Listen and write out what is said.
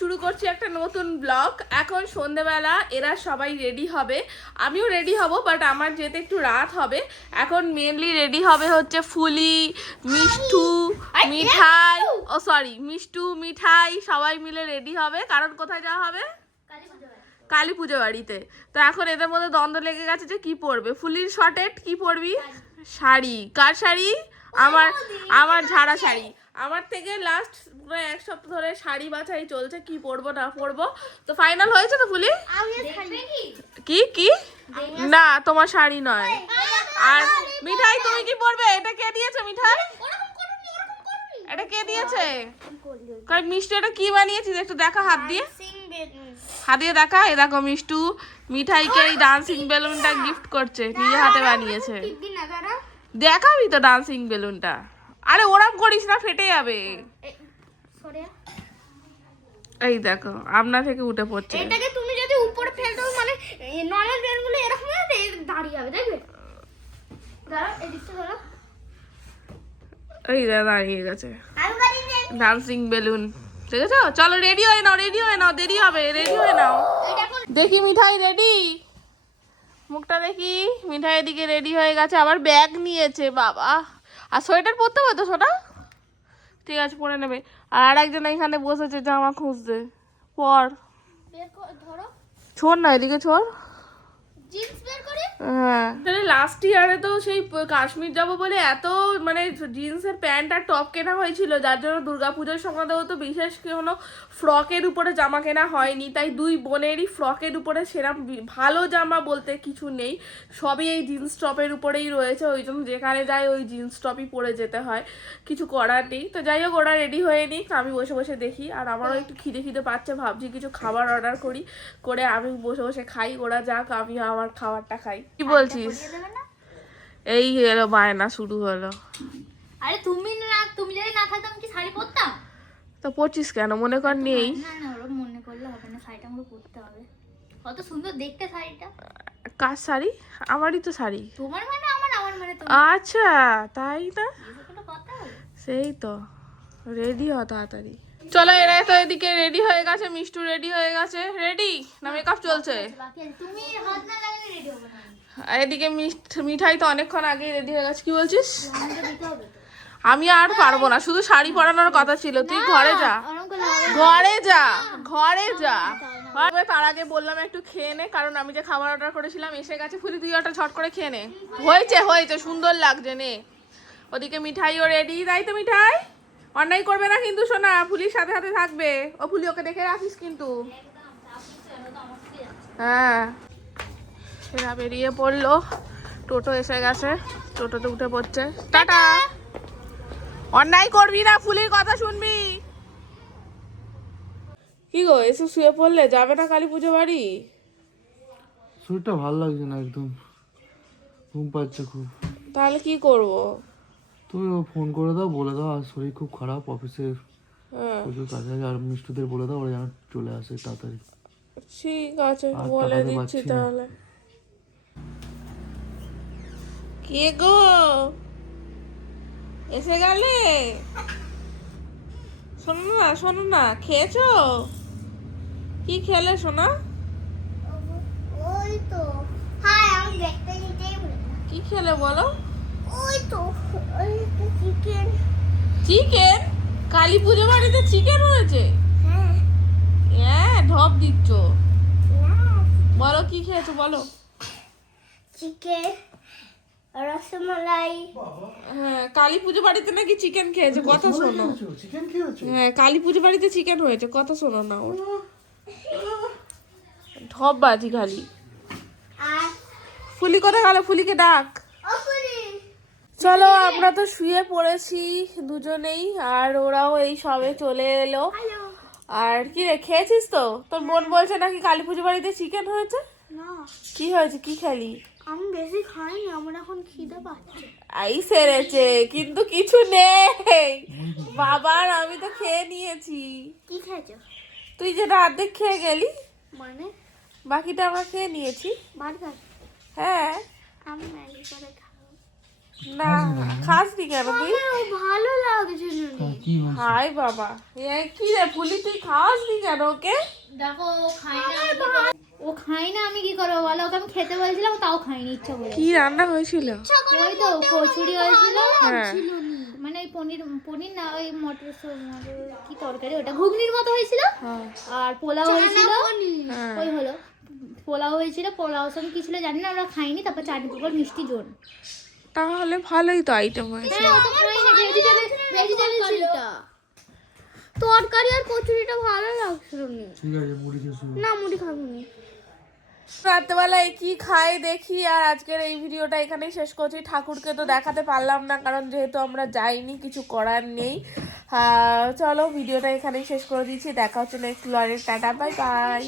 শুরু করছি একটা নতুন ব্লগ। এখন সন্ধ্যেবেলা এরা সবাই রেডি হবে, আমিও রেডি হব, বাট আমার যেতে একটু রাত হবে। এখন মেনলি রেডি হবে হচ্ছে ফুলি, মিষ্টু, মিঠাই, ও সরি মিষ্টু মিঠাই সবাই মিলে রেডি হবে। কারণ কোথায় যাওয়া হবে? কালী পুজো বাড়িতে। তো এখন এদের মধ্যে দ্বন্দ্ব লেগে গেছে যে কি পরবে। ফুলির শর্টেড কি পরবি? শাড়ি। কার শাড়ি? আমার আমার ঝাড়া শাড়ি। আমার থেকে লাস্ট পুরো এক সপ্তাহ ধরে শাড়ি বাছাই চলছে, কি পরবো না পরবো। তো ফাইনাল হয়েছে তো ফুলি? কি কি না, তোমার শাড়ি নয়। আর মিঠাই তুমি কি পরবে? এটা কে দিয়েছে মিঠাই? এটা কে দিয়েছে? কই মিষ্টি, এটা কি বানিয়েছিস একটু দেখা হাত দিয়ে। হাত দিয়ে দেখা। এই দেখো মিষ্টু মিঠাইকে এই ডান্সিং বেলুনটা গিফট করছে, নিজে হাতে বানিয়েছে। দেখাবি তো ডান্সিং বেলুনটা? আরে ওরম করিস না, ফেটে যাবে। এই দেখো আপনা থেকে উঠে পড়ছে। এটাকে তুমি যদি উপরে ফেল দাও মানে নরমাল বেলুনগুলো এরকম হবে, দাঁড়িয়ে যাবে, দেখবে? দাঁড়াও, এই দিকটা ধরো। এই দাঁড়িয়ে গেছে ডান্সিং বেলুন। ঠিক আছে, চলো রেডি হয়ে নাও, রেডি হয়ে নাও, দেরি হবে, রেডি হয়ে নাও। দেখি মিঠাই রেডি? মুখটা দেখি। মিঠাই এদিকে রেডি হয়ে গেছে, আবার ব্যাগ নিয়েছে বাবা। আর সোয়েটার পরতে হবে তো সোনা? ঠিক আছে পরে নেবে। আর একজন এখানে বসেছে জামা খুঁজতে। পর ধরো, ছোড় না, এদিকে ছোড়। জিন্স বের করে। হ্যাঁ, লাস্ট ইয়ারে তো সেই কাশ্মীর যাবো বলে এত মানে জিন্সের প্যান্ট আর টপ কেনা হয়েছিল, যার জন্য দুর্গাপুজোর সময় তো বিশেষ কোনো ফ্রকের উপরে জামা কেনা হয়নি। তাই দুই বোনেরই ফ্রকের উপরে সেরকম ভালো জামা বলতে কিছু নেই, সবই এই জিন্স টপের উপরেই রয়েছে। ওই জন্য যেখানে যায় ওই জিন্স টপই পরে যেতে হয়, কিছু করার নেই। তো যাই হোক, ওরা রেডি হয়ে নিক, আমি বসে বসে দেখি। আর আমারও একটু খিদে খিদে পাচ্ছে, ভাবছি কিছু খাবার অর্ডার করি, করে আমি বসে বসে খাই। ওরা যাক, আমি আমার খাবারটা খাই। কি বলছিস? এই এলো বায়না শুরু হলো। আরে তুমি না, তুমি যদি না থাকতাম কি শাড়ি পরতাম? তো পড়ছিস কেন? মনে কর নেই। না না, ওরা মনে করলে হবে না, শাড়িটা আমাকে পরতে হবে। কত সুন্দর দেখতে শাড়িটা। কার শাড়ি? আমারই তো শাড়ি। তোমার মানে আমার, আমার মানে তোমার। আচ্ছা তাই না? এসব কথা বলো। সেই তো, রেডি হ তাড়াতাড়ি। চলো, এরা তো এদিকে রেডি হয়ে গেছে, মিষ্টু রেডি হয়ে গেছে। রেডি না মেকআপ চলছে? বাকি আছে, তুমি হাত না লাগালে রেডি হবে না। আর এদিকে মিঠাই তো অনেকক্ষণ আগে রেডি হয়ে গেছে। কি বলছিস? আমাকে দিতে হবে তো। আমি আর পারবো না, শুধু শাড়ি পরানোর কথা ছিল। তুই ঘরে যা, ঘরে যা, ঘরে যা। তার আগে বললাম একটু খেয়ে নে, কারণ আমি যে খাবার অর্ডার করেছিলাম এসে গেছে। ফুলি তুই ওটা ঝট করে খেয়ে নে। হয়েছে হয়েছে, সুন্দর লাগছে নে। ওদিকে মিঠাইও রেডি, তাই তো মিঠাই? অন্যায় করবে না কিন্তু সোনা, ফুলির সাথে সাথে থাকবে। ও ফুলি, ওকে দেখে রাখিস কিন্তু। হ্যাঁ, সেরা বেরিয়ে পড়লো। টোটো এসে গেছে, টোটোতে উঠে পড়ছে। টাটা। অন্যায় করবি না, ফুলির কথা শুনবি। কি গো, এসে শুয়ে পড়লে? যাবে না কালী পুজো বাড়ি? শরীরটা ভালো লাগছে না একদম, ঘুম পাচ্ছে খুব। তাহলে কি করব? তুমি ফোন করে দাও, বলে দাও আর শরীর খুব খারাপ, অফিসে হ্যাঁ প্রচুর কাজ আছে। আর মিষ্টুদের বলে দাও ওরা যেন চলে আসে তাড়াতাড়ি। ঠিক আছে, আর বলে টাকা তো দিচ্ছি পাচ্ছি না। তাহলে। কে গো, এসে গেলে? শোনো না, শোনো না, খেয়েছো? কি খেলে সোনা? ওই তো, হ্যাঁ আমি দেখতে নিতেই বলি। কি খেলে বলো? ওই তো, ওই তো চিকেন। চিকেন? কালী পুজো বাড়িতে চিকেন হয়েছে? হ্যাঁ। হ্যাঁ, ঢপ দিচ্ছ। না, বলো কি খেয়েছো বলো। চিকেন, রসমালাই। হ্যাঁ, কালী পুজো বাড়িতে নাকি চিকেন খেয়েছে, কথা শোনো। চিকেন খেয়েছো? হ্যাঁ, কালী পুজো বাড়িতে চিকেন হয়েছে, কথা শোনো না ওর। ঢপ বাজি খালি। আর ফুলি কোথায় গেল? ফুলিকে ডাক। ওপরে চলো, আমরা তো শুয়ে পড়েছি দুজনেই, আর ওরাও এই সবে চলে এলো। হ্যালো। আর কি রে, খেয়েছিস তো? তোর বোন বলছে নাকি কালী পুজো বাড়িতে চিকেন হয়েছে। না, কি হয়েছে, কি খেলি? আমি বেশি খাইনি, আমার এখন খিদে পাচ্ছে। আই সেরেছে, কিন্তু কিছু নেই বাবার, আমি তো খেয়ে নিয়েছি। কি খেয়েছো? তুই যেটা অর্ধেক খেয়ে গেলি, মানে বাকিটা আমরা খেয়ে নিয়েছি। বার্গার। হ্যাঁ, আমি ম্যাগি করে খাবো। না খাসনি কেন তুই? ভালো লাগছে না। কি বলছিস? হাই বাবা, এ কি রে ফুলি, তুই খাওয়াসনি কেন ওকে? দেখো ও খায় না, ও খায় না, আমি কি করবো বলো? ওকে আমি খেতে বলছিলাম তাও খাইনি ইচ্ছা করে। কি রান্না হয়েছিল? ওই তো কচুরি হয়েছিল, হ্যাঁ। মানে ওই পনির পনির না ওই মটর কি তরকারি ওটা ঘুগনির মতো হয়েছিল, আর পোলাও হয়েছিল। হ্যাঁ। ওই হলো পোলাও হয়েছিল, পোলাও সঙ্গে কি ছিল জানি না, আমরা খাইনি। তারপর চাটনি পাপড় মিষ্টি জোন। তাহলে ভালোই তো আইটেম হয়েছে। হ্যাঁ ও তো খাই না, ভেজিটেবল ছিল। তরকারি আর কচুরিটা ভালো লাগছিল না। ঠিক আছে মুড়ি খেয়ে শুরু। না মুড়ি খাবো না। রাত্রেবেলায় কি খাই দেখি। আর আজকের এই ভিডিওটা এখানেই শেষ করছি। ঠাকুরকে তো দেখাতে পারলাম না, কারণ যেহেতু আমরা যাইনি, কিছু করার নেই। চলো ভিডিওটা এখানেই শেষ করে দিচ্ছি। দেখা হচ্ছে নেক্সট ব্লগে। Tata, bye bye.